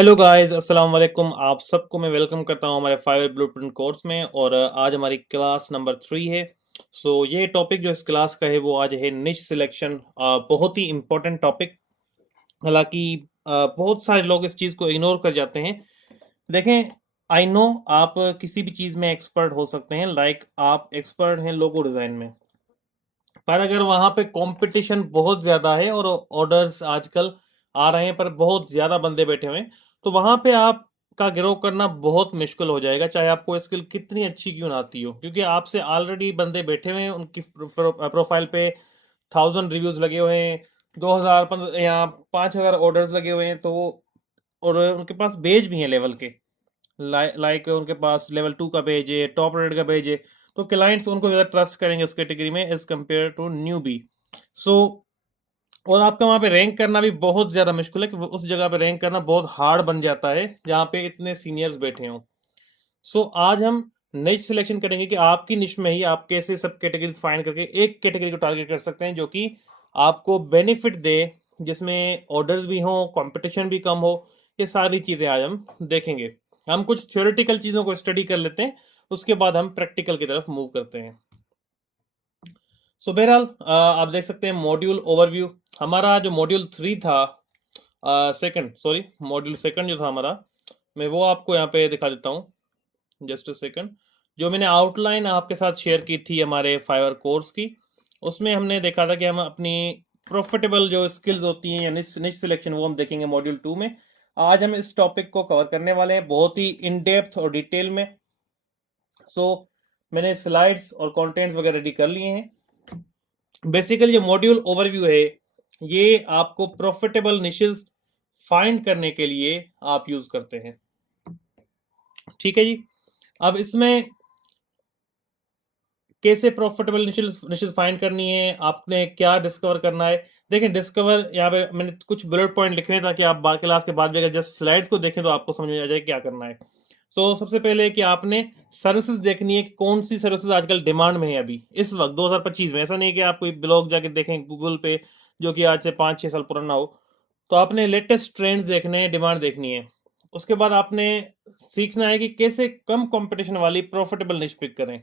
Hello guys, अस्सलाम वालेकुम। आप सबको मैं वेलकम करता हूं हमारे फाइवर ब्लूप्रिंट कोर्स में। और आज हमारी क्लास नंबर 3 है। ये टॉपिक जो इस क्लास का है वो आज है निश सिलेक्शन। बहुत ही इम्पोर्टेंट टॉपिक। हालांकि बहुत सारे लोग इस चीज़ को इग्नोर कर जाते हैं। देखें, आई नो आप किसी भी चीज़ में एक्सपर्ट हो सकते हैं। लाइक आप एक्सपर्ट हैं लोगो डिज़ाइन में, पर अगर वहां पे कंपटीशन बहुत ज्यादा है और ऑर्डर्स आजकल आ रहे हैं पर बहुत ज्यादा बंदे बैठे हुए हैं, तो वहां पे आपका गिरो करना बहुत मुश्किल हो जाएगा, चाहे आपको स्किल कितनी अच्छी क्यों ना आती हो, क्योंकि आपसे ऑलरेडी बंदे बैठे हुए हैं। उनकी प्रोफाइल पे 1000 रिव्यूज लगे हुए हैं, 2000 या 5000 ऑर्डर्स लगे हुए हैं। तो और उनके पास बेच भी हैं लेवल के। लाइक उनके पास लेवल 2 का पेज है, टॉप रेट का पेज है। तो क्लाइंट्स उनको ज़्यादा ट्रस्ट करेंगे उस कैटेगरी में एज कम्पेयर टू न्यूबी। सो और आपका वहाँ पे रैंक करना भी बहुत ज़्यादा मुश्किल है, कि उस जगह पे रैंक करना बहुत हार्ड बन जाता है जहाँ पे इतने सीनियर्स बैठे हों। आज हम निश सिलेक्शन करेंगे कि आपकी निश में ही आप कैसे सब कैटेगरीज फाइंड करके एक कैटेगरी को टारगेट कर सकते हैं जो कि आपको बेनिफिट दे, जिसमें ऑर्डर्स भी हों, कंपटीशन भी कम हो। ये सारी चीज़ें आज हम देखेंगे। हम कुछ थ्योरेटिकल चीज़ों को स्टडी कर लेते हैं, उसके बाद हम प्रैक्टिकल की तरफ मूव करते हैं। बहरहाल आप देख सकते हैं मॉड्यूल ओवरव्यू। हमारा जो मॉड्यूल 3 था, सेकंड सॉरी, मॉड्यूल सेकंड जो था हमारा, मैं वो आपको यहाँ पे दिखा देता हूँ। Just a second. जो मैंने आउटलाइन आपके साथ शेयर की थी हमारे फाइवर कोर्स की, उसमें हमने देखा था कि हम अपनी प्रॉफिटेबल जो स्किल्स होती हैं या निश सिलेक्शन, वो हम देखेंगे मॉड्यूल 2 में। आज हम इस टॉपिक को कवर करने वाले हैं बहुत ही इन डेप्थ और डिटेल में। सो मैंने स्लाइड्स और कंटेंट्स वगैरह रेडी कर लिए हैं। बेसिकली जो मॉड्यूल ओवरव्यू है, ये आपको प्रॉफिटेबल निशेस फाइंड करने के लिए आप यूज करते हैं। ठीक है जी। अब इसमें कैसे प्रॉफिटेबल निशेस फाइंड करनी है, आपने क्या डिस्कवर करना है। देखें, डिस्कवर यहाँ पे मैंने कुछ बुलेट पॉइंट लिखे हैं ताकि आप क्लास के बाद भी अगर जस्ट स्लाइड्स को देखें तो आपको समझ में आ जाए क्या करना है। सबसे पहले कि आपने सर्विसेज देखनी है कि कौन सी सर्विसेज आजकल डिमांड में है अभी इस वक्त 2025 में। ऐसा नहीं कि आप कोई ब्लॉग जाके देखें गूगल पे जो कि आज से 5-6 साल पुराना हो। तो आपने लेटेस्ट ट्रेंड्स देखने हैं, डिमांड देखनी है। उसके बाद आपने सीखना है कि कैसे कम कंपटीशन वाली प्रॉफिटेबल निश पिक करें।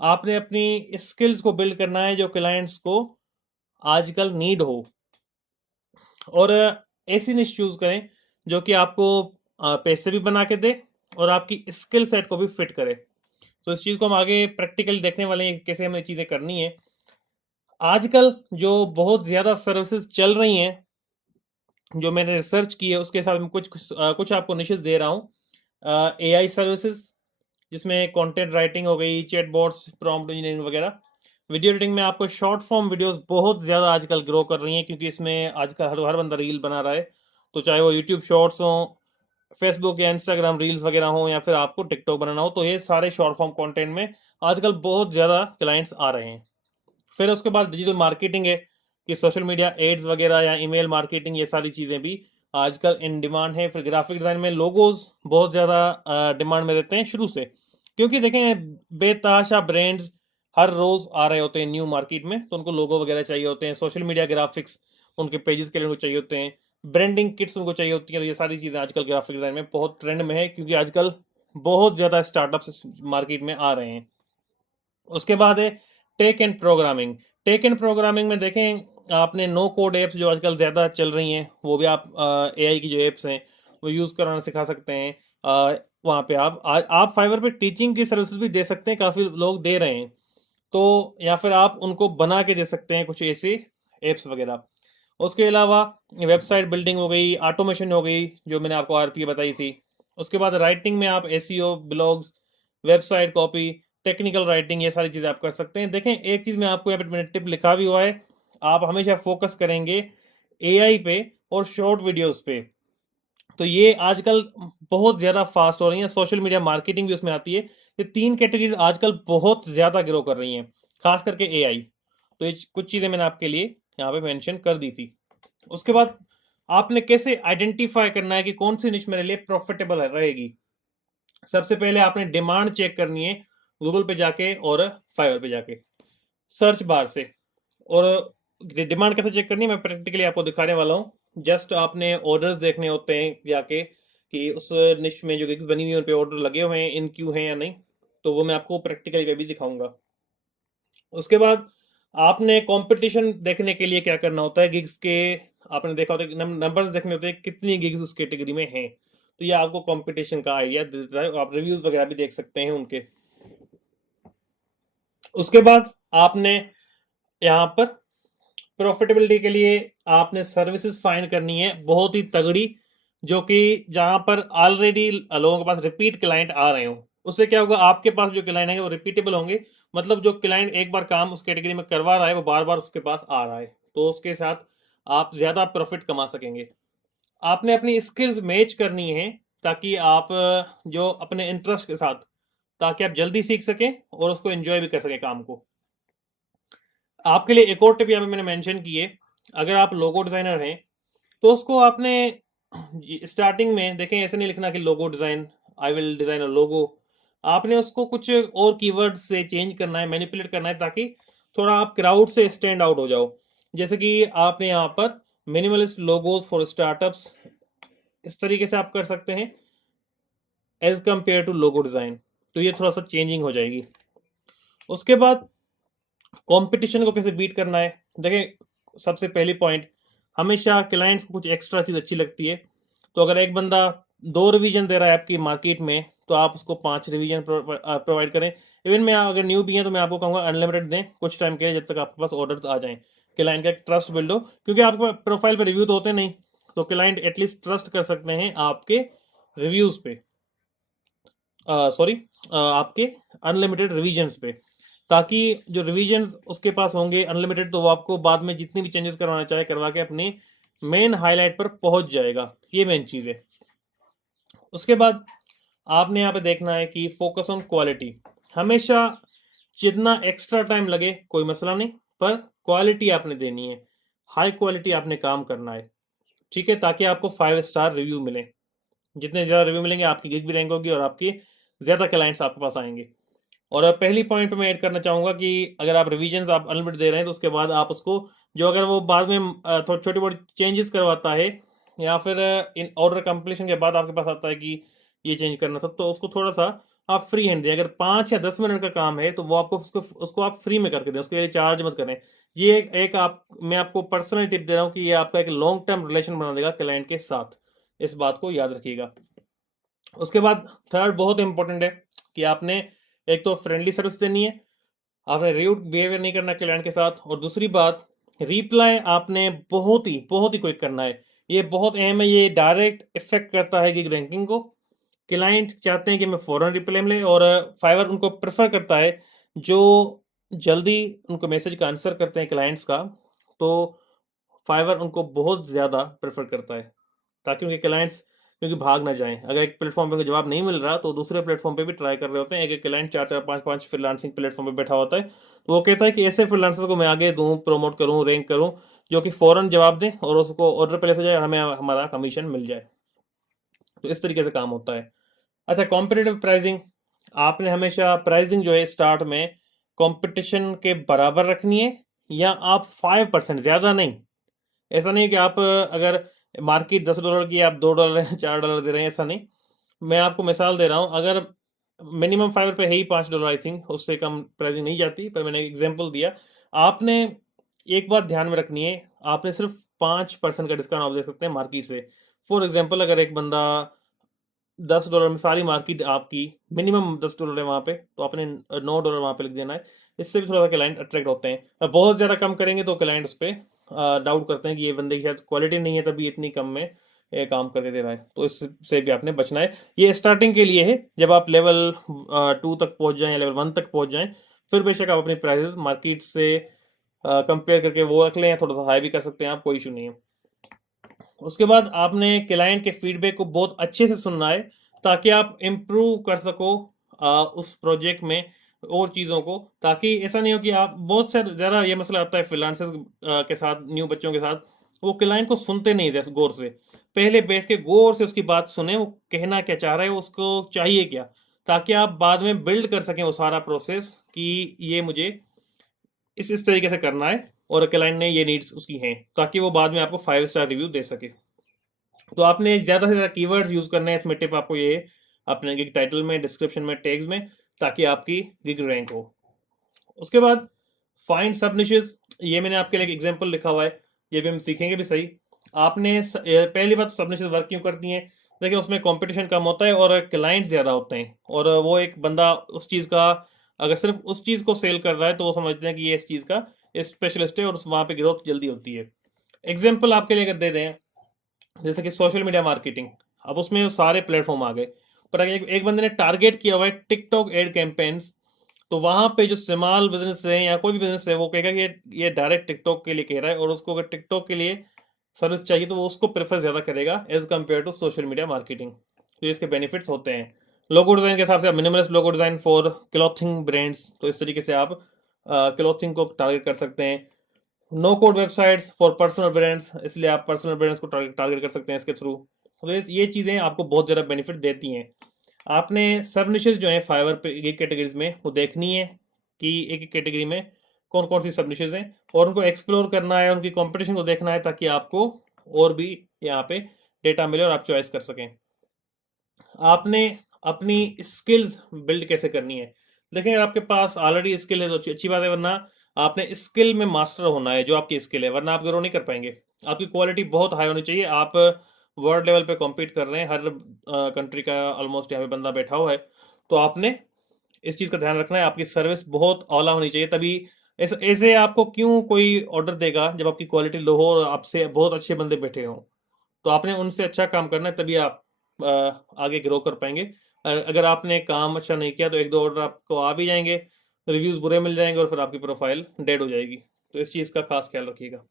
आपने अपनी स्किल्स को बिल्ड करना है जो क्लाइंट्स को आजकल नीड हो, और ऐसी निश चूज करें जो कि आपको पैसे भी बना के दे और आपकी स्किल सेट को भी फिट करे। तो इस चीज को हम आगे प्रैक्टिकली देखने वाले हैं कैसे हमें चीजें करनी है। आजकल जो बहुत ज्यादा सर्विसेज चल रही हैं, जो मैंने रिसर्च की है उसके साथ में कुछ आपको निशेस दे रहा हूँ। एआई सर्विसेज, जिसमें कंटेंट राइटिंग हो गई, चैटबॉट्स, प्रॉम्प्ट इंजीनियरिंग वगैरह। वीडियो एडिटिंग में आपको शॉर्ट फॉर्म वीडियोस बहुत ज़्यादा आजकल ग्रो कर रही हैं, क्योंकि इसमें आजकल हर हर बंदा रील बना रहा है। तो चाहे वो यूट्यूब शॉर्ट्स हो, फेसबुक या इंस्टाग्राम रील्स वगैरह हो, या फिर आपको टिकटॉक बनाना हो, तो ये सारे शॉर्ट फॉर्म कंटेंट में आजकल बहुत ज़्यादा क्लाइंट्स आ रहे हैं। फिर उसके बाद डिजिटल मार्केटिंग है, कि सोशल मीडिया एड्स वगैरह या ईमेल मार्केटिंग, ये सारी चीज़ें भी आजकल इन डिमांड है। फिर ग्राफिक डिज़ाइन में लोगोज बहुत ज़्यादा डिमांड में रहते हैं शुरू से, क्योंकि देखें बेतहाशा ब्रांड्स हर रोज़ आ रहे होते हैं न्यू मार्केट में, तो उनको लोगो वगैरह चाहिए होते हैं। सोशल मीडिया ग्राफिक्स उनके पेजेस के लिए उनको चाहिए होते हैं। ब्रांडिंग किट्स उनको चाहिए होती हैं। तो ये सारी चीज़ें आजकल ग्राफिक डिज़ाइन में बहुत ट्रेंड में है, क्योंकि आजकल बहुत ज़्यादा स्टार्टअप्स मार्केट में आ रहे हैं। उसके बाद है tech and programming. Tech and programming में देखें, आपने नो कोड एप्स जो आजकल ज़्यादा चल रही हैं, वो भी आप एआई की जो एप्स हैं वो यूज़ कराना सिखा सकते हैं। वहाँ पे आप फाइवर पे टीचिंग की सर्विसेज भी दे सकते हैं, काफ़ी लोग दे रहे हैं। तो या फिर आप उनको बना के दे सकते हैं कुछ ऐसे एप्स वगैरह। उसके अलावा वेबसाइट बिल्डिंग हो गई, ऑटोमेशन हो गई, जो मैंने आपको आरपी बताई थी। उसके बाद राइटिंग में आप SEO, blogs, website copy, technical writing, ये सारी चीज़ें आप कर सकते हैं। देखें, एक चीज़ मैं आपको यहाँ पे मैंने टिप लिखा भी हुआ है, आप हमेशा फोकस करेंगे एआई पे और शॉर्ट वीडियोस पे। तो ये आजकल बहुत ज़्यादा फास्ट हो रही है, सोशल मीडिया मार्केटिंग भी उसमें आती है। ये 3 कैटेगरीज आजकल बहुत ज़्यादा ग्रो कर रही हैं, खास करके एआई। तो ये कुछ चीज़ें मैंने आपके लिए यहाँ पे मेंशन कर दी थी। उसके बाद आपने कैसे आइडेंटिफाई करना है कि कौन सी निश मेरे लिए प्रॉफिटेबल रहेगी। सबसे पहले आपने डिमांड चेक करनी है, गूगल पे जाके और फाइवर पे जाके सर्च बार से। और डिमांड कैसे चेक करनी है मैं प्रैक्टिकली आपको दिखाने वाला हूँ। जस्ट आपने ऑर्डर्स देखने होते हैं जाके, कि उस निश में जो गिग्स बनी हुई है उन पे ऑर्डर लगे हुए हैं, इन क्यू हैं या नहीं, तो वो मैं आपको प्रैक्टिकली पे भी दिखाऊंगा। उसके बाद आपने कंपटीशन देखने के लिए क्या करना होता है, गिग्स के आपने देखा होता है कि नंबर्स देखने होते हैं कितनी गिग्स उस कैटेगरी में हैं, तो ये आपको कंपटीशन का आइडिया देता है। आप रिव्यूज वगैरह भी देख सकते हैं उनके। उसके बाद आपने यहाँ पर प्रॉफिटेबिलिटी के लिए आपने सर्विसेज फाइंड करनी है बहुत ही तगड़ी, जो कि जहां पर ऑलरेडी लोगों के पास रिपीट क्लाइंट आ रहे हो। उससे क्या होगा, आपके पास जो क्लाइंट है वो रिपीटेबल होंगे, मतलब जो क्लाइंट एक बार काम उस कैटेगरी में करवा रहा है वो बार बार उसके पास आ रहा है, तो उसके साथ आप ज्यादा प्रॉफिट कमा सकेंगे। आपने अपनी स्किल्स मैच करनी है ताकि आप जो अपने इंटरेस्ट के साथ, ताकि आप जल्दी सीख सकें और उसको एंजॉय भी कर सकें काम को। आपके लिए एक और टिप यहाँ पे मैंने मेंशन की है, अगर आप लोगो डिजाइनर हैं तो उसको आपने स्टार्टिंग में देखें ऐसे नहीं लिखना कि logo design, I will design a logo. आपने उसको कुछ और कीवर्ड से चेंज करना है, मैनिपुलेट करना है, ताकि थोड़ा आप क्राउड से स्टैंड आउट हो जाओ। जैसे कि आपने यहाँ पर मिनिमलिस्ट लोगोज फॉर स्टार्टअप्स, इस तरीके से आप कर सकते हैं as compare to logo design, तो ये थोड़ा सा चेंजिंग हो जाएगी। उसके बाद कंपटीशन को कैसे बीट करना है, देखें सबसे पहली पॉइंट, हमेशा क्लाइंट्स को कुछ एक्स्ट्रा चीज अच्छी लगती है, तो अगर एक बंदा 2 रिवीजन दे रहा है आपकी मार्केट में, तो आप उसको 5 रिवीजन प्रोवाइड करें। इवन मैं अगर न्यू भी है तो मैं आपको कहूंगा अनलिमिटेड दें कुछ टाइम के लिए, जब तक आपके पास ऑर्डर्स आ जाएं, क्लाइंट का एक ट्रस्ट बिल्ड हो, क्योंकि आपके प्रोफाइल पे रिव्यू तो होते नहीं, तो क्लाइंट एटलीस्ट ट्रस्ट कर सकते हैं आपके रिव्यूज पे, सॉरी आपके अनलिमिटेड रिवीजन्स पे, ताकि जो रिवीजन्स उसके पास होंगे अनलिमिटेड, तो वो आपको बाद में जितनी भी चेंजेस करवाना चाहे करवा के अपने मेन हाईलाइट पर पहुंच जाएगा। ये मेन चीज है। उसके बाद आपने यहाँ पे देखना है कि फोकस ऑन क्वालिटी, हमेशा जितना एक्स्ट्रा टाइम लगे कोई मसला नहीं, पर क्वालिटी आपने देनी है, हाई क्वालिटी आपने काम करना है, ठीक है, ताकि आपको 5 स्टार रिव्यू मिले। जितने ज्यादा रिव्यू मिलेंगे आपकी गिग भी रैंक होगी और आपकी ज्यादा क्लाइंट्स आपके पास आएंगे। और पहली पॉइंट पे मैं ऐड करना चाहूंगा कि अगर आप रिवीजन आप अनलिमिटेड दे रहे हैं तो उसके बाद आप उसको, जो अगर वो बाद में थोड़ी छोटी मोटी चेंजेस करवाता है, या फिर इन ऑर्डर कंप्लीशन के बाद आपके पास आता है कि ये चेंज करना था, तो उसको थोड़ा सा आप फ्री हैंड दें। अगर 5 या 10 मिनट का काम है तो वो आपको उसको उसको आप फ्री में करके दें, उसके लिए चार्ज मत करें। ये एक आप, मैं आपको पर्सनल टिप दे रहा हूँ कि ये आपका एक लॉन्ग टर्म रिलेशन बना देगा क्लाइंट के साथ, इस बात को याद रखिएगा। उसके बाद थर्ड बहुत इंपॉर्टेंट है कि आपने एक तो फ्रेंडली सर्विस देनी है, आपने रूड बिहेवियर नहीं करना क्लाइंट के साथ, और दूसरी बात रिप्लाई आपने बहुत ही क्विक करना है। ये बहुत अहम है, ये डायरेक्ट इफेक्ट करता है गिग रैंकिंग को। क्लाइंट चाहते हैं कि मैं फौरन रिप्लाई मिले, और फाइवर उनको प्रेफर करता है जो जल्दी उनको मैसेज का आंसर करते हैं क्लाइंट्स का, तो फाइवर उनको बहुत ज्यादा प्रेफर करता है, ताकि उनके क्लाइंट्स क्योंकि भाग ना जाएं। अगर एक प्लेटफॉर्म पे जवाब नहीं मिल रहा तो दूसरे प्लेटफॉर्म पे भी ट्राई कर रहे होते हैं। एक एक क्लाइंट 4 4 5 5 फ्रीलांसिंग प्लेटफॉर्म पे बैठा होता है, तो वो कहता है कि ऐसे फ्रीलांसर को मैं आगे दूं, प्रमोट करूं, रैंक करूं, जो कि फौरन जवाब दें और उसको ऑर्डर प्लेस हो जाए और हमें हमारा कमीशन मिल जाए। तो इस तरीके से काम होता है। अच्छा, कॉम्पिटिटिव प्राइसिंग, आपने हमेशा प्राइसिंग जो है स्टार्ट में कंपटीशन के बराबर रखनी है, या आप 5% ज्यादा नहीं। ऐसा नहीं कि आप अगर मार्केट $10 की आप $2 $4 दे रहे हैं, ऐसा नहीं। मैं आपको मिसाल दे रहा हूं, अगर मिनिमम फाइवर पे है ही $5, आई थिंक उससे कम प्राइसिंग नहीं जाती, पर मैंने एग्जांपल दिया। आपने एक बात ध्यान में रखनी है, आपने सिर्फ 5% का डिस्काउंट आप दे सकते हैं मार्केट से। फॉर एग्जाम्पल, अगर एक बंदा $10 में, सारी मार्केट आपकी मिनिमम $10 है वहां पे, तो आपने $9 वहां पे लिख देना है। इससे भी थोड़ा सा क्लाइंट अट्रैक्ट होते हैं। अब बहुत ज्यादा कम करेंगे तो क्लाइंट उस पर डाउट करते हैं कि ये बंदे की शायद क्वालिटी नहीं है, तभी इतनी कम में ये काम करके दे रहा है, तो इससे भी आपने बचना है। ये स्टार्टिंग के लिए है, जब आप लेवल 2 तक पहुंच जाएं, लेवल 1 तक पहुंच जाएं, फिर बेशक आप अपनी प्राइसेस मार्केट से कंपेयर करके वो रख लें, थोड़ा सा हाई भी कर सकते हैं आप, कोई इशू नहीं है। उसके बाद आपने क्लाइंट के फीडबैक को बहुत अच्छे से सुनना है, ताकि आप इम्प्रूव कर सको उस प्रोजेक्ट में और चीज़ों को, ताकि ऐसा नहीं हो कि आप बहुत से ज़्यादा ये मसला आता है फ्रीलांसर्स के साथ, न्यू बच्चों के साथ, वो क्लाइंट को सुनते नहीं जैसे गौर से। पहले बैठ के गौर से उसकी बात सुने, वो कहना क्या चाह रहा है, उसको चाहिए क्या, ताकि आप बाद में बिल्ड कर सकें वो सारा प्रोसेस कि ये मुझे इस तरीके से करना है और क्लाइंट ने ये नीड्स उसकी हैं, ताकि वो बाद में आपको 5 स्टार रिव्यू दे सके। तो आपने ज़्यादा से ज़्यादा कीवर्ड्स यूज़ करने हैं, इसमें टिप आपको ये है, अपने गिग टाइटल में, डिस्क्रिप्शन में, टैग्स में, ताकि आपकी गिग रैंक हो। उसके बाद फाइंड सब निशेज़, ये मैंने आपके लिए एक एग्जांपल लिखा हुआ है, ये भी हम सीखेंगे भी सही। आपने पहली बात सब निशेज़ वर्क क्यों करती हैं? देखिए उसमें कॉम्पिटिशन कम होता है और क्लाइंट्स ज़्यादा होते हैं, और वो एक बंदा उस चीज़ का अगर सिर्फ उस चीज़ को सेल कर रहा है तो वो समझते हैं कि ये इस चीज़ का स्पेशलिस्ट है और वहाँ पे ग्रोथ जल्दी होती है। एग्जाम्पल आपके लिए अगर दे दें, जैसे कि सोशल मीडिया मार्केटिंग, अब उसमें सारे प्लेटफॉर्म आ गए, पर अगर एक बंदे ने टारगेट किया हुआ है टिकटॉक एड कैंपेन्स, तो वहां पे जो स्मॉल बिजनेस है या कोई भी बिजनेस है वो कहेगा कि ये डायरेक्ट टिकटॉक के लिए कह रहा है, और उसको अगर टिकटॉक के लिए सर्विस चाहिए तो वो उसको प्रेफर ज्यादा करेगा as compare to social media marketing. तो इसके बेनिफिट्स होते हैं। लोगो डिजाइन के हिसाब से आप minimalist logo design for clothing brands, तो इस तरीके से आप क्लॉथिंग को टारगेट कर सकते हैं। No code websites for personal brands, इसलिए आप पर्सनल ब्रांड्स को टारगेट कर सकते हैं इसके थ्रू। तो ये चीज़ें आपको बहुत ज़्यादा बेनिफिट देती हैं। आपने सब निशेस जो हैं फाइवर पे एक कैटेगरीज में वो देखनी है कि एक एक कैटेगरी में कौन कौन सी सब निशेस हैं, और उनको एक्सप्लोर करना है, उनकी कंपटीशन को देखना है, ताकि आपको और भी यहाँ पे डेटा मिले और आप चॉइस कर सकें। आपने अपनी स्किल्स बिल्ड कैसे करनी है? देखिए अगर आपके पास ऑलरेडी स्किल है तो अच्छी बात है, वरना आपने स्किल में मास्टर होना है जो आपकी स्किल है, वरना आप ग्रो नहीं कर पाएंगे। आपकी क्वालिटी बहुत हाई होनी चाहिए। आप वर्ल्ड लेवल पे कॉम्पीट कर रहे हैं, हर कंट्री का ऑलमोस्ट यहाँ पे बंदा बैठा हुआ है, तो आपने इस चीज़ का ध्यान रखना है, आपकी सर्विस बहुत ऑला होनी चाहिए, तभी ऐसे ऐसे आपको क्यों कोई ऑर्डर देगा जब आपकी क्वालिटी लो हो और आपसे बहुत अच्छे बंदे बैठे हों। तो आपने उनसे अच्छा काम करना है, तभी आप आगे ग्रो कर पाएँगे। अगर आपने काम अच्छा नहीं किया तो 1-2 ऑर्डर आपको आ भी जाएँगे, रिव्यूज़ बुरे मिल जाएँगे और फिर आपकी प्रोफ़ाइल डेड हो जाएगी। तो इस चीज़ का ख़ास ख़्याल रखिएगा।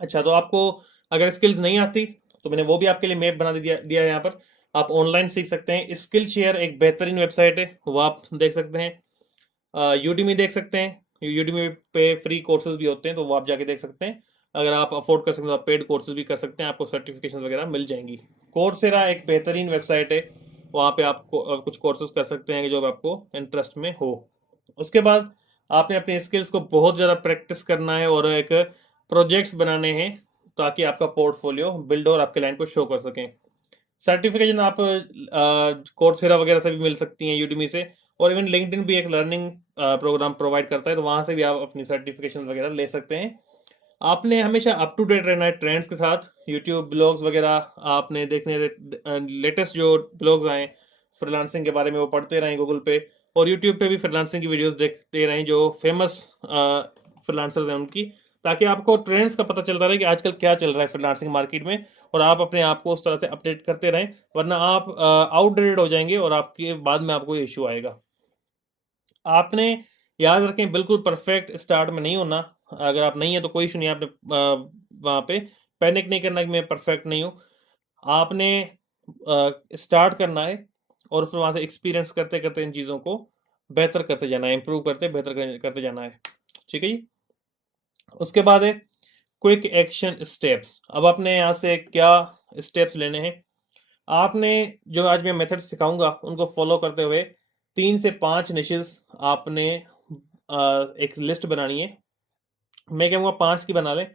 अच्छा, तो आपको अगर स्किल्स नहीं आती, तो मैंने वो भी आपके लिए मैप बना दिया दिया है यहाँ पर। आप ऑनलाइन सीख सकते हैं। स्किल शेयर एक बेहतरीन वेबसाइट है, वो आप देख सकते हैं। यूडेमी देख सकते हैं। यूडेमी पे फ्री कोर्सेज़ भी होते हैं, तो वो आप जाके देख सकते हैं। अगर आप अफ़ोर्ड कर सकते हैं, तो आप पेड कोर्सेज़ भी कर सकते हैं, आपको सर्टिफ़िकेशन वगैरह मिल जाएँगी। कोर्सेरा एक बेहतरीन वेबसाइट है, वहाँ पे आप कुछ कोर्सेज़ कर सकते हैं जो आपको इंटरेस्ट में हो। उसके बाद आपने अपनी स्किल्स को बहुत ज़्यादा प्रैक्टिस करना है और एक प्रोजेक्ट्स बनाने हैं, ताकि आपका पोर्टफोलियो बिल्ड हो और आपके क्लाइंट को शो कर सकें। सर्टिफिकेशन आप कोर्सेरा वगैरह से भी मिल सकती हैं, यूडेमी से, और इवन लिंक्डइन भी एक लर्निंग प्रोग्राम प्रोवाइड करता है, तो वहाँ से भी आप अपनी सर्टिफिकेशन वगैरह ले सकते हैं। आपने हमेशा अप टू डेट रहना है ट्रेंड्स के साथ। यूट्यूब ब्लॉग्स वगैरह आपने देखने, लेटेस्ट जो ब्लॉग्स आए फ्रीलांसिंग के बारे में वो पढ़ते रहें गूगल पे, और यूट्यूब पे भी फ्रीलांसिंग की वीडियोस देखते रहें जो फेमस फ्रीलांसर्स हैं उनकी, ताकि आपको ट्रेंड्स का पता चलता रहे कि आजकल क्या चल रहा है फ्रीलांसिंग मार्केट में, और आप अपने आप को उस तरह से अपडेट करते रहें, वरना आप आउटडेटेड हो जाएंगे और आपके बाद में आपको इश्यू आएगा। आपने याद रखें, बिल्कुल परफेक्ट स्टार्ट में नहीं होना। अगर आप नहीं है तो कोई इशू नहीं है, आपने वहाँ पे पैनिक नहीं करना कि मैं परफेक्ट नहीं हूँ। आपने स्टार्ट करना है और फिर वहाँ से एक्सपीरियंस करते-करते इन चीज़ों को बेहतर करते जाना है, इम्प्रूव करते बेहतर करते जाना है। ठीक है जी? उसके बाद है क्विक एक्शन स्टेप्स। अब आपने यहाँ से क्या स्टेप्स लेने हैं? आपने जो आज मैं मेथड सिखाऊँगा उनको फ़ॉलो करते हुए 3 से 5 निशेज़ आपने एक लिस्ट बनानी है। मैं कहूँगा 5 की बना लें,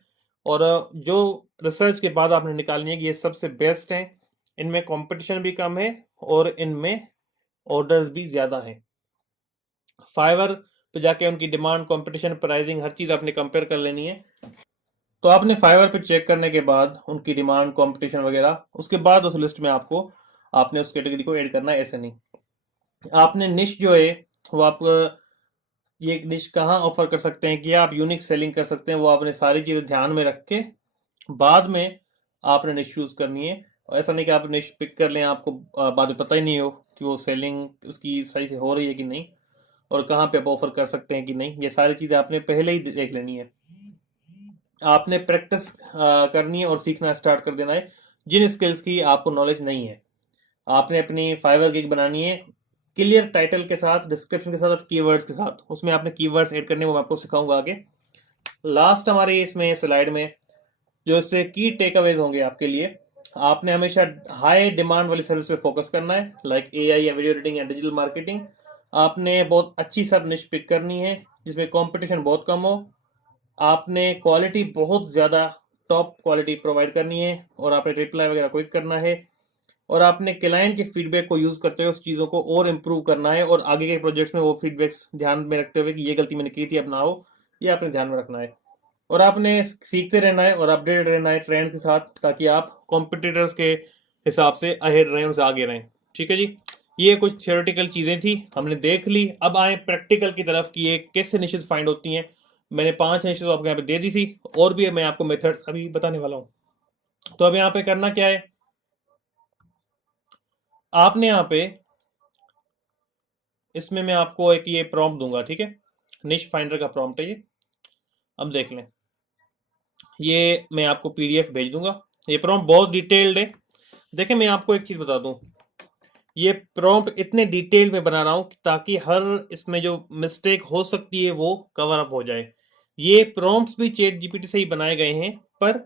और जो रिसर्च के बाद आपने निकालनी है कि ये सबसे बेस्ट हैं, इनमें कॉम्पिटिशन भी कम है और इनमें ऑर्डर्स भी ज़्यादा हैं। फाइवर पे जाके उनकी डिमांड, कॉम्पिटिशन, प्राइसिंग हर चीज़ आपने कंपेयर कर लेनी है। तो आपने फाइवर पे चेक करने के बाद उनकी डिमांड, कॉम्पिटिशन वगैरह, उसके बाद उस लिस्ट में आपको आपने उस कैटेगरी को ऐड करना है, ऐसे नहीं। आपने निश जो है वो आप ये निश कहाँ ऑफर कर सकते हैं कि आप यूनिक सेलिंग कर सकते हैं, वो आपने सारी चीज़ें ध्यान में रख के बाद में आपने निश चूज़ करनी है। और ऐसा नहीं कि आप निश पिक कर लें, आपको बाद में पता ही नहीं हो कि वो सेलिंग उसकी सही से हो रही है कि नहीं, और कहाँ पे आप ऑफर कर सकते हैं कि नहीं। ये सारी चीज़ें आपने पहले ही देख लेनी है। आपने प्रैक्टिस करनी है और सीखना स्टार्ट कर देना है जिन स्किल्स की आपको नॉलेज नहीं है। आपने अपनी फाइवर गिग बनानी है क्लियर टाइटल के साथ, डिस्क्रिप्शन के साथ और कीवर्ड्स के साथ। उसमें आपने कीवर्ड्स ऐड करने, वो मैं आपको सिखाऊंगा आगे। लास्ट हमारे इसमें स्लाइड में जो इससे की टेक अवेज होंगे आपके लिए, आपने हमेशा हाई डिमांड वाली सर्विस पे फोकस करना है, लाइक एआई या वीडियो एडिटिंग या डिजिटल मार्केटिंग। आपने बहुत अच्छी सब निश पिक करनी है जिसमें कंपटीशन बहुत कम हो। आपने क्वालिटी बहुत ज़्यादा टॉप क्वालिटी प्रोवाइड करनी है और आपने रिप्लाई वगैरह क्विक करना है और आपने क्लाइंट के फीडबैक को यूज करते हुए उस चीज़ों को और इम्प्रूव करना है और आगे के प्रोजेक्ट्स में वो फीडबैक्स ध्यान में रखते हुए कि ये गलती मैंने की थी अब ना हो, ये आपने ध्यान में रखना है और आपने सीखते रहना है और अपडेट रहना है ट्रेंड के साथ ताकि आप कॉम्पिटिटर्स के हिसाब से अहेड रहें, उनसे आगे रहें। ठीक है जी, ये कुछ थियोरेटिकल चीज़ें थी हमने देख ली। अब आए प्रैक्टिकल की तरफ कि ये कैसे निशेस फाइंड होती हैं। मैंने 5 निशेस आपको यहाँ पे दे दी थी और भी मैं आपको मेथड्स अभी बताने वाला हूँ। तो अब यहाँ पे करना क्या है, आपने यहाँ पे इसमें मैं आपको एक ये प्रॉम्प्ट दूंगा, ठीक है, निश फाइंडर का प्रॉम्प्ट है ये। अब देख लें, ये मैं आपको पीडीएफ भेज दूंगा। ये प्रॉम्प्ट बहुत डिटेल्ड है। देखें, मैं आपको एक चीज बता दूं, ये प्रॉम्प्ट इतने डिटेल में बना रहा हूं ताकि हर इसमें जो मिस्टेक हो सकती है वो कवर अप हो जाए। ये प्रॉम्प्ट्स भी चैट जीपीटी से ही बनाए गए हैं, पर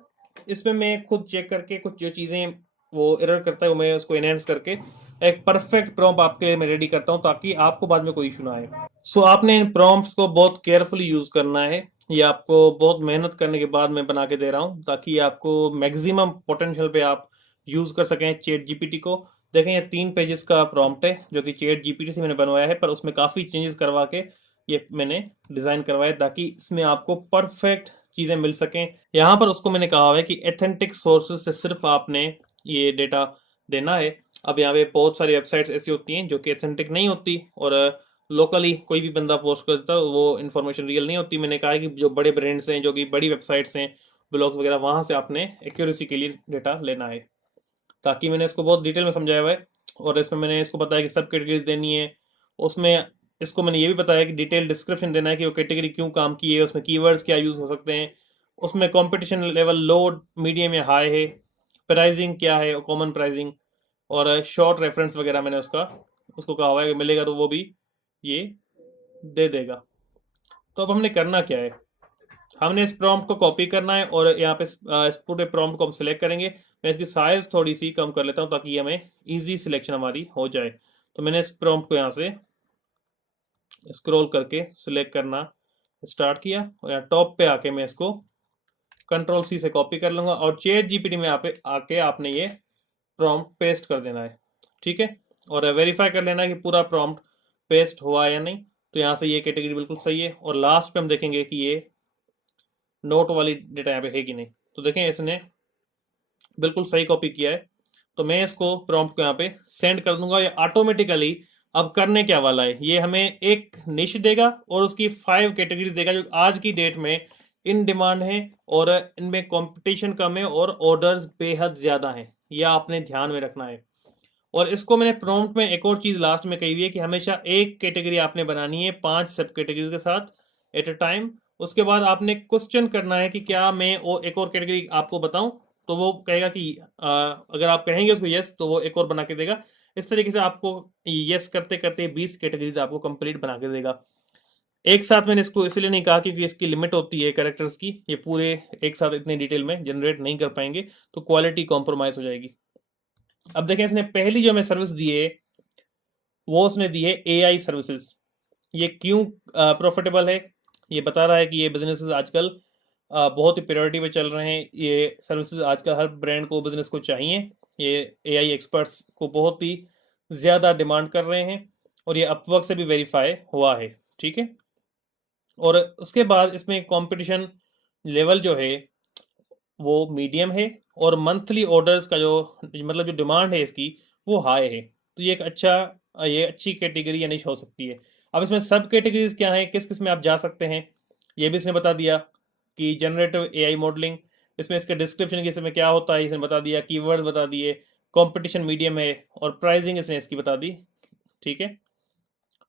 इसमें मैं खुद चेक करके कुछ जो चीजें वो एरर करता है वो मैं उसको एनहेंस करके एक परफेक्ट प्रॉम्प्ट आपके लिए मैं रेडी करता हूं ताकि आपको बाद में कोई इशू ना आए। सो आपने इन प्रॉम्प्ट्स को बहुत केयरफुली यूज करना है। ये आपको बहुत मेहनत करने के बाद मैं बना के दे रहा हूँ ताकि आपको मैक्सिमम पोटेंशियल पे आप यूज कर सकें चैट जीपीटी को। देखें, ये 3 पेजेस का प्रॉम्प्ट है जो कि चैट जीपीटी से मैंने बनवाया है, पर उसमें काफ़ी चेंजेस करवा के ये मैंने डिज़ाइन करवाया ताकि इसमें आपको परफेक्ट चीज़ें मिल सकें। यहाँ पर उसको मैंने कहा है कि एथेंटिक सोर्सेज से सिर्फ आपने ये डेटा देना है। अब यहाँ पे बहुत सारी वेबसाइट्स ऐसी होती हैं जो कि एथेंटिक नहीं होती और लोकली कोई भी बंदा पोस्ट कर देता है, वो इन्फॉर्मेशन रियल नहीं होती। मैंने कहा है कि जो बड़े ब्रांड्स हैं, जो कि बड़ी वेबसाइट्स हैं, ब्लॉग्स वगैरह, वहाँ से आपने एक्यूरेसी के लिए डेटा लेना है। ताकि मैंने इसको बहुत डिटेल में समझाया हुआ है और इसमें मैंने इसको बताया कि सब कैटेगरीज देनी है। उसमें इसको मैंने ये भी बताया कि डिटेल डिस्क्रिप्शन देना है कि वो कैटेगरी क्यों काम की है, उसमें कीवर्ड्स क्या यूज़ हो सकते हैं, उसमें कंपटीशन लेवल लो, मीडियम या हाई है, प्राइसिंग क्या है, कॉमन प्राइसिंग और शॉर्ट रेफरेंस वगैरह मैंने उसको कहा हुआ है कि मिलेगा तो वो भी ये दे देगा। तो अब हमने करना क्या है, हमने इस प्रॉम्प्ट को कॉपी करना है और यहाँ पे इस पूरे प्रॉम्प्ट को हम सिलेक्ट करेंगे। मैं इसकी साइज थोड़ी सी कम कर लेता हूँ ताकि हमें इजी सिलेक्शन हमारी हो जाए। तो मैंने इस प्रॉम्प्ट को यहाँ से स्क्रॉल करके सिलेक्ट करना स्टार्ट किया और यहाँ टॉप पे आके मैं इसको कंट्रोल सी से कॉपी कर लूंगा और चैट जीपीटी में यहाँ पे आके आपने ये प्रॉम्प्ट पेस्ट कर देना है। ठीक है, और वेरीफाई कर लेना है कि पूरा प्रॉम्प्ट पेस्ट हुआ है या नहीं। तो यहाँ से ये कैटेगरी बिल्कुल सही है और लास्ट पे हम देखेंगे कि ये नोट वाली डेटा यहाँ पे है कि नहीं। तो देखें, इसने बिल्कुल सही कॉपी किया है। तो मैं इसको प्रॉम्प्ट को यहाँ पे सेंड कर दूंगा। ये ऑटोमेटिकली अब करने क्या वाला है, ये हमें एक निश देगा और उसकी 5 कैटेगरीज देगा जो आज की डेट में इन डिमांड है और इनमें कंपटीशन कम है और ऑर्डर्स बेहद ज्यादा हैं। यह आपने ध्यान में रखना है। और इसको मैंने प्रॉम्प्ट में एक और चीज लास्ट में कही हुई है कि हमेशा एक कैटेगरी आपने बनानी है 5 सब कैटेगरीज के साथ एट अ टाइम। उसके बाद आपने क्वेश्चन करना है कि क्या मैं वो एक और कैटेगरी आपको बताऊं, तो वो कहेगा कि अगर आप कहेंगे उसको यस तो वो एक और बना के देगा। इस तरीके से आपको यस करते करते 20 कैटेगरीज आपको कंप्लीट बना के देगा। एक साथ मैंने इसको इसलिए नहीं कहा क्योंकि इसकी लिमिट होती है कैरेक्टर्स की, ये पूरे एक साथ इतने डिटेल में जनरेट नहीं कर पाएंगे तो क्वालिटी कॉम्प्रोमाइज हो जाएगी। अब देखें, इसने पहली जो हमें सर्विस दी है वो उसने दी है एआई सर्विसेज। ये क्यों प्रॉफिटेबल है, ये बता रहा है कि ये बिजनेसेस आजकल बहुत ही प्रायोरिटी पे चल रहे हैं। ये सर्विसेज आजकल हर ब्रांड को, बिजनेस को चाहिए। ये एआई एक्सपर्ट्स को बहुत ही ज़्यादा डिमांड कर रहे हैं और ये अपवर्क से भी वेरीफाई हुआ है। ठीक है, और उसके बाद इसमें कंपटीशन लेवल जो है वो मीडियम है और मंथली ऑर्डर्स का जो मतलब जो डिमांड है इसकी वो हाई है। तो ये अच्छी कैटेगरी या निश हो सकती है। अब इसमें सब कैटेगरीज क्या है, किस किस में आप जा सकते हैं, ये भी इसने बता दिया कि जनरेटिव एआई मॉडलिंग, इसमें इसके डिस्क्रिप्शन के इसमें क्या होता है इसने बता दिया, कीवर्ड बता दिए, कंपटीशन मीडियम है और प्राइसिंग इसने इसकी बता दी। ठीक है,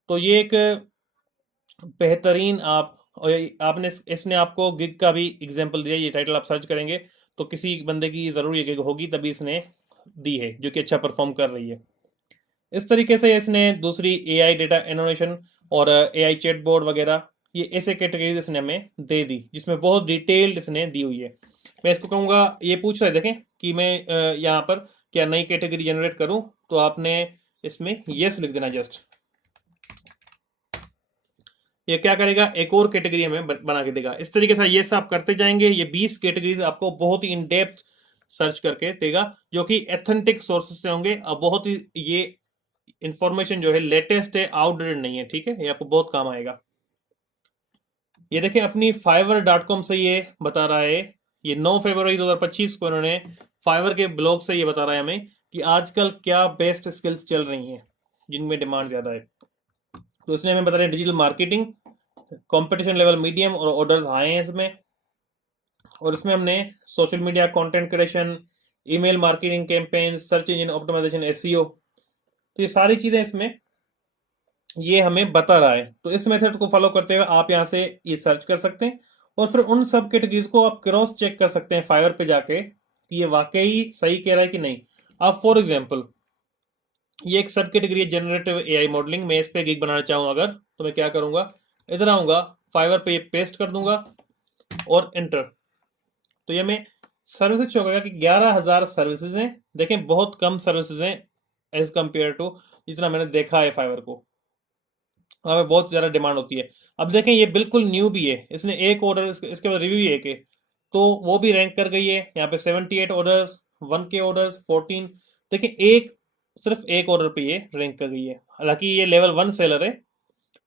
तो ये एक बेहतरीन और आपने इसने आपको गिग का भी एग्जांपल दिया। ये टाइटल आप सर्च करेंगे तो किसी बंदे की जरूर ये गिग होगी तभी इसने दी है जो कि अच्छा परफॉर्म कर रही है। इस तरीके से इसने दूसरी एआई डेटा एनोटेशन और एआई चैटबॉट वगैरह, ये ऐसे कैटेगरीज इसने हमें दे दी जिसमें बहुत डिटेल्ड इसने दी हुई है। मैं इसको कहूँगा, ये पूछ रहे देखें कि मैं यहाँ पर क्या नई कैटेगरी जनरेट करूँ, तो आपने इसमें यस लिख देना जस्ट। ये क्या करेगा, एक और कैटेगरी हमें बना के देगा। इस तरीके से ये सब आप करते जाएंगे, ये 20 कैटेगरीज आपको बहुत ही इन डेप्थ सर्च करके देगा, जो कि एथेंटिक सोर्सेस से होंगे। अब बहुत ही ये इंफॉर्मेशन जो है लेटेस्ट है, आउटडेटेड नहीं है, ठीक है, ये आपको बहुत काम आएगा। ये देखें अपनी fiverr.com से ये बता रहा है, ये 9 फरवरी 2025 को इन्होंने फाइवर के ब्लॉग से ये बता रहा है हमें कि आजकल क्या बेस्ट स्किल्स चल रही हैं जिनमें डिमांड ज्यादा है। तो इसने हमें बता रहे हैं digital marketing, competition level medium और ऑर्डर्स हाई हैं इसमें। और इसमें हमने social media content creation, email marketing campaign, search engine optimization, SEO, तो ये सारी चीजें इसमें ये हमें बता रहा है। तो इस मेथड को फॉलो करते हुए आप यहाँ से ये सर्च कर सकते हैं और फिर उन सब कैटेगरीज को आप क्रॉस चेक कर सकते हैं फाइवर पे जाके कि ये वाकई सही कह रहा है कि नहीं। आप फॉर एग्जांपल ये एक सब कैटेगरी है जनरेटिव एआई मॉडलिंग, मैं इस पे गिग बनाना चाहूँ अगर, तो मैं क्या करूंगा, इधर आऊंगा, फाइवर पे ये पेस्ट कर दूंगा और एंटर। तो ये मैं सर्विसेज शो करेगा कि 11,000 सर्विसेज हैं। देखें बहुत कम सर्विसेज हैं एज कंपेयर टू जितना मैंने देखा है फाइवर को, वहाँ पे बहुत ज्यादा डिमांड होती है। अब देखें ये बिल्कुल न्यू भी है, इसने एक ऑर्डर इसके बाद रिव्यू एक है, तो वो भी रैंक कर गई है यहाँ पे 78 ऑर्डर्स, 1K ऑर्डर्स 14। देखिए एक सिर्फ एक ऑर्डर पे ये रैंक कर गई है, हालांकि ये लेवल 1 सेलर है,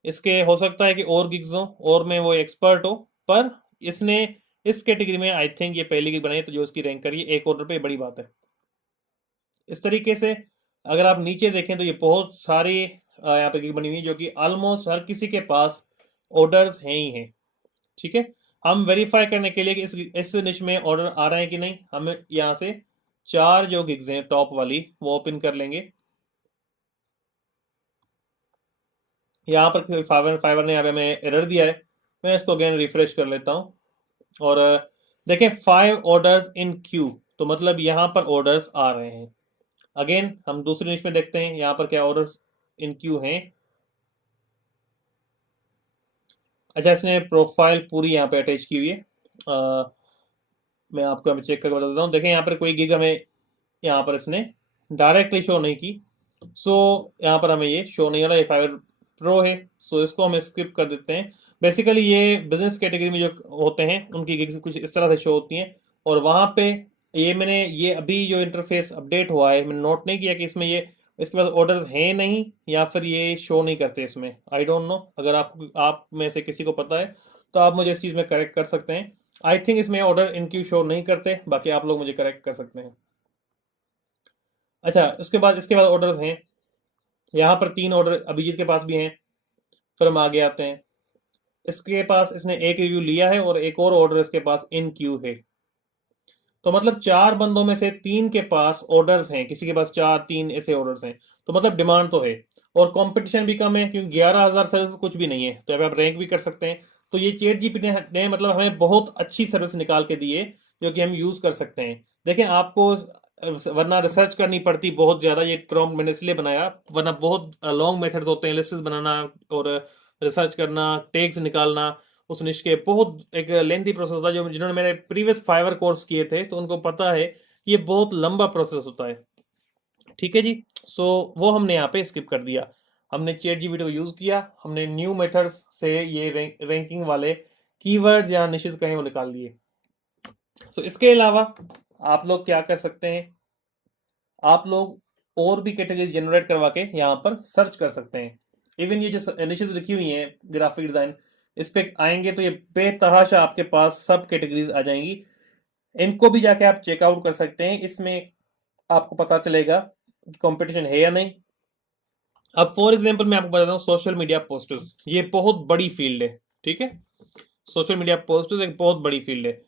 इसके हो सकता है कि और गिग्स हो और में वो एक्सपर्ट हो, पर इसने इस कैटेगरी में आई थिंक ये पहली गिग बनाई है, तो जो उसकी रैंक करी है एक ऑर्डर पे, बड़ी बात है। इस तरीके से अगर आप नीचे देखें तो ये बहुत सारी यहाँ पे गिग बनी हुई है जो कि ऑलमोस्ट हर किसी के पास ऑर्डर्स हैं ही हैं, ठीक है। हम वेरीफाई करने के लिए कि इस निश में ऑर्डर आ रहे हैं कि नहीं, हम यहाँ से 4 जो गिग्स हैं टॉप वाली वो ओपन कर लेंगे। यहाँ पर फाइवर फाइवर ने यहाँ पे हमें एरर दिया है, मैं इसको अगेन रिफ्रेश कर लेता हूँ और देखें 5 ऑर्डर्स इन क्यू, तो मतलब यहाँ पर ऑर्डर्स आ रहे हैं। अगेन हम दूसरी निश में देखते हैं यहाँ पर क्या ऑर्डर्स इन क्यू हैं। अच्छा इसने प्रोफाइल पूरी यहाँ पे अटैच की हुई है, मैं आपको हमें चेक करके बता देता हूँ। देखें यहाँ पर कोई गिग हमें यहाँ पर इसने डायरेक्टली शो नहीं की, सो यहाँ पर हमें ये शो नहीं हो रहा, ये फाइवर प्रो है, सो इसको हम स्किप कर देते हैं। बेसिकली ये बिजनेस कैटेगरी में जो होते हैं उनकी गिग्स कुछ इस तरह से शो होती हैं, और वहाँ पे ये अभी जो इंटरफेस अपडेट हुआ है मैंने नोट नहीं किया कि इसमें ये इसके पास ऑर्डर्स हैं नहीं या फिर ये शो नहीं करते इसमें, आई डोंट नो। अगर आप में से किसी को पता है तो आप मुझे इस चीज़ में करेक्ट कर सकते हैं। आई थिंक इसमें ऑर्डर इनक्यू शो नहीं करते, बाकी आप लोग मुझे करेक्ट कर सकते हैं। अच्छा इसके बाद ऑर्डर्स हैं, यहाँ पर 3 ऑर्डर अभिजीत के पास भी हैं। फिर हम आगे आते हैं, इसके पास इसने एक रिव्यू लिया है और एक और ऑर्डर इसके पास इन क्यू है। तो मतलब 4 बंदों में से 3 के पास ऑर्डर्स हैं, किसी के पास 4 3 ऐसे ऑर्डर्स हैं, तो मतलब डिमांड तो है और कंपटीशन भी कम है, क्योंकि 11,000 सर्विस कुछ भी नहीं है, तो अब आप रैंक भी कर सकते हैं। तो ये चैट जीपीटी ने मतलब हमें बहुत अच्छी सर्विस निकाल के दी है जो कि हम यूज कर सकते हैं। देखें आपको वरना रिसर्च करनी पड़ती बहुत ज्यादा, ये प्रॉम्प्ट मैंने इसलिए बनाया, वरना बहुत लॉन्ग मेथड्स होते हैं, लिस्ट्स बनाना और रिसर्च करना, टैग्स निकालना, उस निश के बहुत एक लेंथी प्रोसेस होता है। जो जिन्होंने मेरे प्रीवियस फाइवर कोर्स किए थे तो उनको पता है ये बहुत लंबा प्रोसेस होता है, ठीक है जी। सो वो हमने यहाँ पे स्किप कर दिया, हमने चैट जीपीटी को यूज किया, हमने न्यू मेथड्स से ये रैंकिंग वाले कीवर्ड या निशेस कहें वो निकाल लिए। सो इसके अलावा आप लोग क्या कर सकते हैं, आप लोग और भी कैटेगरीज जनरेट करवा के यहाँ पर सर्च कर सकते हैं। इवन ये जो निशेस लिखी हुई हैं ग्राफिक डिजाइन, इस पे आएंगे तो ये बेतहाशा आपके पास सब कैटेगरीज आ जाएंगी, इनको भी जाके आप चेकआउट कर सकते हैं। इसमें आपको पता चलेगा कि कंपटीशन है या नहीं। अब फॉर एग्जांपल मैं आपको बताता हूँ सोशल मीडिया पोस्टर्स, ये बहुत बड़ी फील्ड है, ठीक है। सोशल मीडिया पोस्टर्स एक बहुत बड़ी फील्ड है।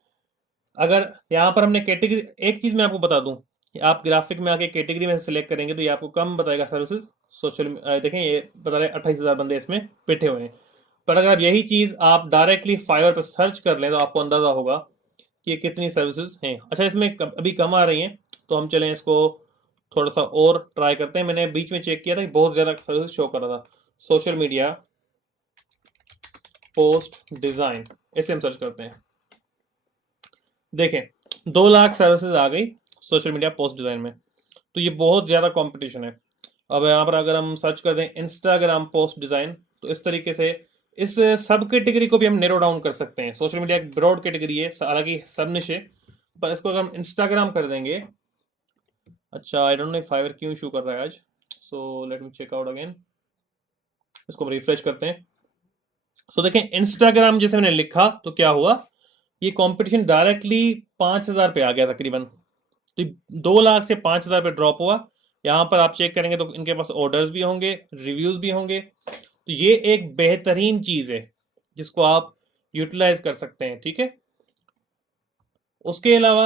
अगर यहाँ पर हमने कैटेगरी, एक चीज मैं आपको बता दूं, आप ग्राफिक में आके कैटेगरी में सिलेक्ट करेंगे तो ये आपको कम बताएगा सर्विसेज सोशल। देखें ये बता रहे 28,000 बंदे इसमें बैठे हुए हैं, पर अगर आप यही चीज आप डायरेक्टली फाइवर पर सर्च कर लें तो आपको अंदाजा होगा कि ये कितनी सर्विसेज हैं। अच्छा इसमें अभी कम आ रही हैं, तो हम चलें इसको थोड़ा सा और ट्राई करते हैं। मैंने बीच में चेक किया था कि बहुत ज्यादा सर्विस शो कर रहा था, सोशल मीडिया पोस्ट डिजाइन, ऐसे हम सर्च करते हैं। देखें 2 लाख सर्विसेज आ गई सोशल मीडिया पोस्ट डिजाइन में, तो ये बहुत ज्यादा कंपटीशन है। अब यहाँ पर अगर हम सर्च कर दें इंस्टाग्राम पोस्ट डिजाइन, तो इस तरीके से इस सब कैटेगरी को भी हम नैरो डाउन कर सकते हैं। सोशल मीडिया एक ब्रॉड कैटेगरी है, हालांकि सब निश है, पर इसको अगर हम इंस्टाग्राम कर देंगे। अच्छा, आई डोंट नो फाइवर क्यों इशू कर रहा है आज, so let me check out again. इसको हम रिफ्रेश करते हैं। सो देखें, इंस्टाग्राम जैसे मैंने लिखा तो क्या हुआ, ये कंपटीशन डायरेक्टली 5,000 पे आ गया तकरीबन। तो 2 लाख से 5,000 पे ड्रॉप हुआ। यहाँ पर आप चेक करेंगे तो इनके पास ऑर्डर्स भी होंगे, रिव्यूज भी होंगे। तो ये एक बेहतरीन चीज है जिसको आप यूटिलाइज कर सकते हैं, ठीक है। उसके अलावा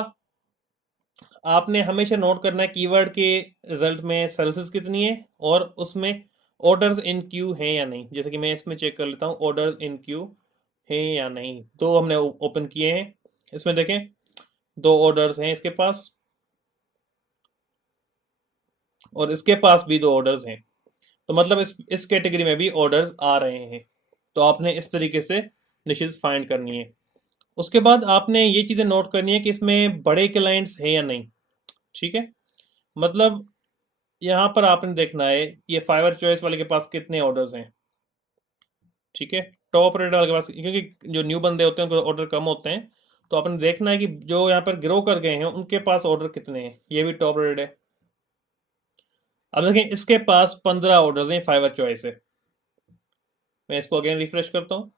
आपने हमेशा नोट करना है कीवर्ड के रिजल्ट में सर्विसेज कितनी है और उसमें ऑर्डर्स इन क्यू हैं या नहीं। जैसे कि मैं इसमें चेक कर लेता हूँ ऑर्डर्स इन क्यू हैं या नहीं। तो हमने ओपन किए हैं, इसमें देखें 2 ऑर्डर्स हैं इसके पास, और इसके पास भी 2 ऑर्डर्स हैं। तो मतलब इस कैटेगरी में भी ऑर्डर्स आ रहे हैं। तो आपने इस तरीके से निशेष फाइंड करनी है। उसके बाद आपने ये चीजें नोट करनी है कि इसमें बड़े क्लाइंट्स हैं या नहीं, ठीक है। मतलब यहाँ पर आपने देखना है ये फाइवर चॉइस वाले के पास कितने ऑर्डर्स हैं, ठीक है। टॉप रेट वाले के पास, क्योंकि जो न्यू बंदे होते हैं उनके ऑर्डर कम होते हैं, तो आपने देखना है कि जो यहाँ पर ग्रो कर गए हैं उनके पास ऑर्डर कितने हैं। ये भी टॉप रेट है। अब देखें इसके पास 15 ऑर्डर्स हैं, फाइवर चॉइस है। मैं इसको अगेन रिफ्रेश करता हूँ।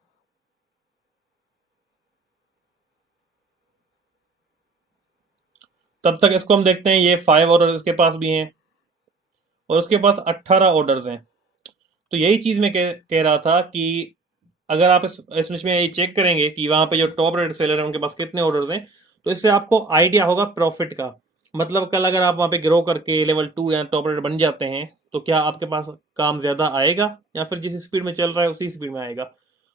तब तक इसको हम देखते हैं, ये 5 ऑर्डर इसके पास भी हैं और उसके पास 18 ऑर्डर्स हैं। तो यही चीज मैं कह रहा था कि अगर आप इसमें ये चेक करेंगे कि वहां पे जो टॉप रेट सेलर है उनके पास कितने ऑर्डर्स हैं, तो इससे आपको आइडिया होगा प्रॉफिट का। मतलब कल अगर आप वहां पे ग्रो करके लेवल 2 या टॉप रेट बन जाते हैं, तो क्या आपके पास काम ज्यादा आएगा या फिर जिस स्पीड में चल रहा है उसी स्पीड में आएगा।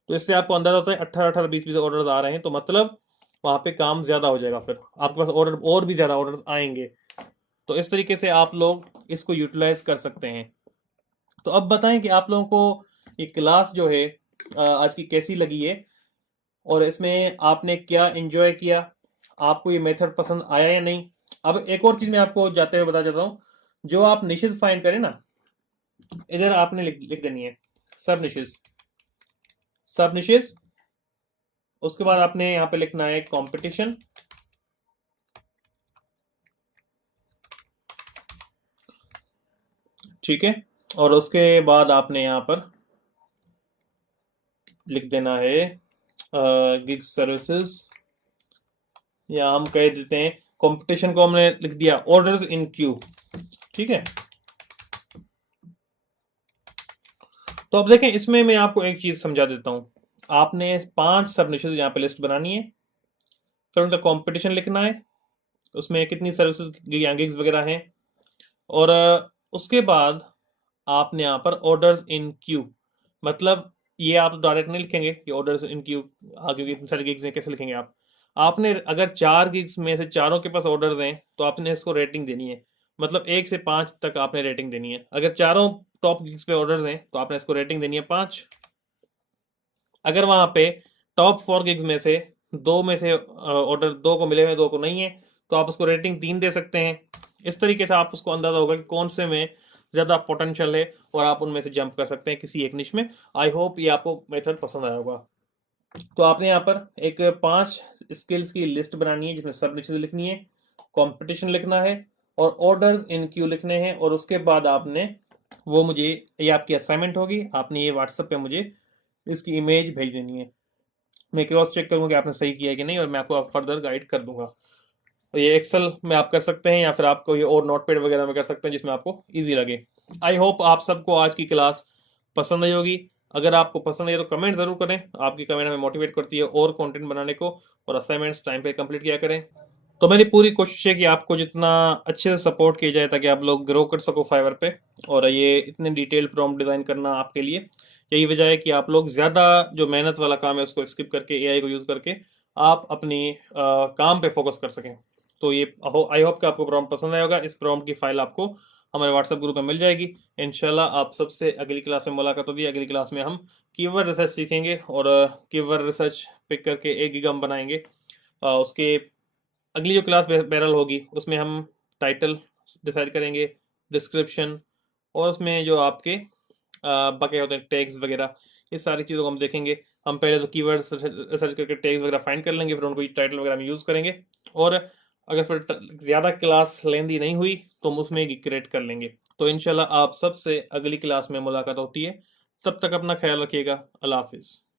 तो इससे आपको अंदाजा होता है 18-18, 20-20 ऑर्डर आ रहे हैं, तो मतलब वहां पे काम ज्यादा हो जाएगा, फिर आपके पास ऑर्डर और भी ज्यादा ऑर्डर आएंगे। तो इस तरीके से आप लोग इसको यूटिलाइज कर सकते हैं। तो अब बताएं कि आप लोगों को ये क्लास जो है आज की कैसी लगी है, और इसमें आपने क्या एंजॉय किया, आपको ये मेथड पसंद आया या नहीं। अब एक और चीज मैं आपको जाते हुए बता देता हूँ, जो आप निशेष फाइंड करें ना, इधर आपने लिख देनी है सब निशेष, सब निशेष। उसके बाद आपने यहाँ पे लिखना है कंपटीशन, ठीक है। और उसके बाद आपने यहाँ पर लिख देना है गिग सर्विसेज, या हम कह देते हैं कंपटीशन को हमने लिख दिया ऑर्डर्स इन क्यू, ठीक है। तो अब देखें, इसमें मैं आपको एक चीज समझा देता हूं। आपने 5 सब निशेष यहाँ पे लिस्ट बनानी है, फिर उनका कंपटीशन लिखना है, उसमें कितनी सर्विसेज गिग्स वगैरह हैं, और उसके बाद आपने यहाँ पर ऑर्डर्स इन क्यू, मतलब ये आप डायरेक्ट नहीं लिखेंगे कि ऑर्डर्स इन क्यू, क्योंकि इतने सारे गिग्स हैं, कैसे लिखेंगे आप। आपने अगर 4 गिग्स में से चारों के पास ऑर्डर्स हैं तो आपने इसको रेटिंग देनी है। मतलब 1 से 5 तक आपने रेटिंग देनी है। अगर चारों टॉप गिग्स पे ऑर्डर्स हैं तो आपने इसको रेटिंग देनी है 5। अगर वहां पे टॉप 4 गिग्स में से 2 में से ऑर्डर 2 को मिले हुए 2 को नहीं है, तो आप उसको रेटिंग 3 दे सकते हैं। इस तरीके से आप उसको अंदाजा होगा कि कौन से में ज्यादा पोटेंशियल है और आप उनमें से जंप कर सकते हैं किसी एक निश में। आई होप ये आपको मेथड पसंद आया होगा। तो आपने यहाँ पर एक 5 स्किल्स की लिस्ट बनानी है जिसमें सब निशेष लिखनी है, कंपटीशन लिखना है, और ऑर्डर्स इन क्यू लिखने हैं। और उसके बाद आपने वो मुझे, ये आपकी असाइनमेंट होगी, आपने ये व्हाट्सएप पे मुझे इसकी इमेज भेज देनी है। मैं क्रॉस चेक करूंगा कि आपने सही किया है कि नहीं, और मैं आपको फर्दर गाइड कर दूंगा। तो ये एक्सेल में आप कर सकते हैं या फिर आपको ये और नोटपैड वगैरह में कर सकते हैं जिसमें आपको इजी लगे। आई होप आप सबको आज की क्लास पसंद आई होगी। अगर आपको पसंद आई तो कमेंट जरूर करें, आपकी कमेंट हमें मोटिवेट करती है और कंटेंट बनाने को, और असाइनमेंट्स टाइम पे कंप्लीट किया करें। तो मेरी पूरी कोशिश है कि आपको जितना अच्छे से सपोर्ट किया जाए ताकि आप लोग ग्रो कर सको फाइवर पे। और ये इतने डिटेल प्रॉम्प्ट डिजाइन करना आपके लिए यही वजह है कि आप लोग ज्यादा जो मेहनत वाला काम है उसको स्किप करके एआई को यूज करके आप अपनी काम पे फोकस कर सकें। तो ये आई होप कि आपको प्रॉम्प्ट पसंद आया होगा। इस प्रॉम्प्ट की फाइल आपको हमारे व्हाट्सएप ग्रुप में मिल जाएगी। इंशाल्लाह आप सबसे अगली क्लास में मुलाकात होगी। अगली क्लास में हम कीवर्ड रिसर्च सीखेंगे और कीवर्ड रिसर्च पिक करके एक गिग हम बनाएंगे। उसके अगली जो क्लास बैरल होगी उसमें हम टाइटल डिसाइड करेंगे, डिस्क्रिप्शन, और उसमें जो आपके बके होते हैं टैग्स वगैरह, इस सारी चीज़ों को हम देखेंगे। हम पहले तो कीवर्ड्स रिसर्च करके टैग्स वगैरह फाइंड कर लेंगे, फिर उनको टाइटल वगैरह में यूज़ करेंगे, और अगर फिर ज़्यादा क्लास लेंदी नहीं हुई तो हम उसमें ही क्रिएट कर लेंगे। तो इंशाल्लाह आप सबसे अगली क्लास में मुलाकात होती है। तब तक अपना ख्याल रखिएगा। अल्लाह हाफ़िज़।